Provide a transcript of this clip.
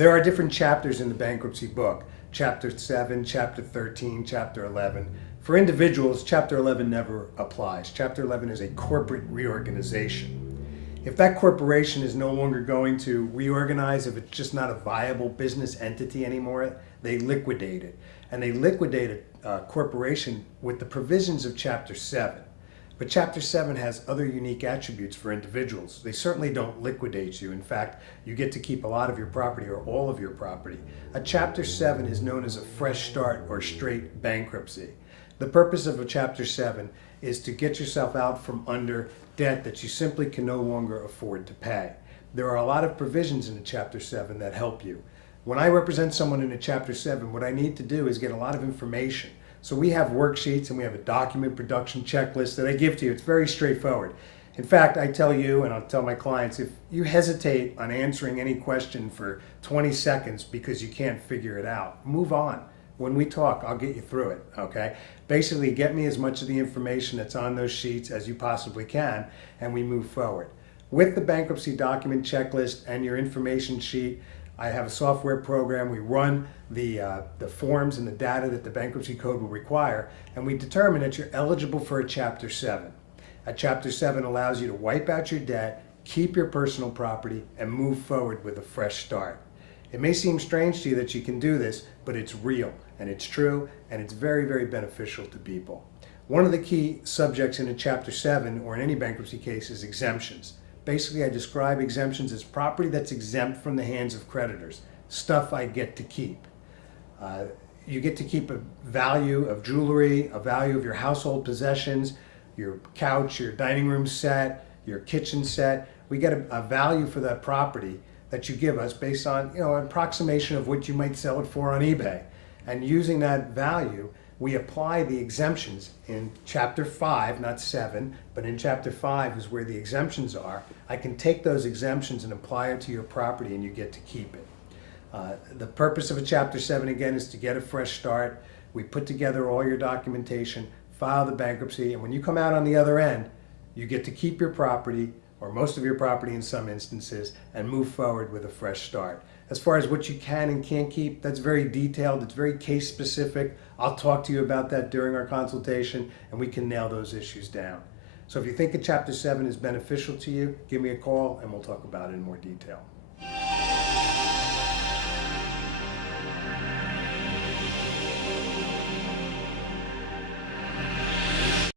There are different chapters in the bankruptcy book. Chapter 7, Chapter 13, Chapter 11. For individuals, Chapter 11 never applies. Chapter 11 is a corporate reorganization. If that corporation is no longer going to reorganize, if it's just not a viable business entity anymore, they liquidate it. And they liquidate a corporation with the provisions of Chapter 7. But Chapter 7 has other unique attributes for individuals. They certainly don't liquidate you. In fact, you get to keep a lot of your property or all of your property. A Chapter 7 is known as a fresh start or straight bankruptcy. The purpose of a Chapter 7 is to get yourself out from under debt that you simply can no longer afford to pay. There are a lot of provisions in a Chapter 7 that help you. When I represent someone in a Chapter 7, what I need to do is get a lot of information. So we have worksheets and we have a document production checklist that I give to you. It's very straightforward. In fact, I tell you, and I'll tell my clients, if you hesitate on answering any question for 20 seconds because you can't figure it out, move on. When we talk, I'll get you through it, okay? Basically, get me as much of the information that's on those sheets as you possibly can, and we move forward. With the bankruptcy document checklist and your information sheet, I have a software program. We run the forms and the data that the bankruptcy code will require, and we determine that you're eligible for a Chapter 7. A Chapter 7 allows you to wipe out your debt, keep your personal property, and move forward with a fresh start. It may seem strange to you that you can do this, but it's real, and it's true, and it's very, very beneficial to people. One of the key subjects in a Chapter 7 or in any bankruptcy case is exemptions. Basically, I describe exemptions as property that's exempt from the hands of creditors, stuff I get to keep. You get to keep a value of jewelry, a value of your household possessions, your couch, your dining room set, your kitchen set. We get a value for that property that you give us based on, an approximation of what you might sell it for on eBay. And using that value, we apply the exemptions in Chapter 5, not 7, but in Chapter 5 is where the exemptions are. I can take those exemptions and apply it to your property and you get to keep it. The purpose of a Chapter 7, again, is to get a fresh start. We put together all your documentation, file the bankruptcy, and when you come out on the other end, you get to keep your property, or most of your property in some instances, and move forward with a fresh start. As far as what you can and can't keep, that's very detailed, it's very case specific. I'll talk to you about that during our consultation, and we can nail those issues down. So if you think a Chapter 7 is beneficial to you, give me a call and we'll talk about it in more detail.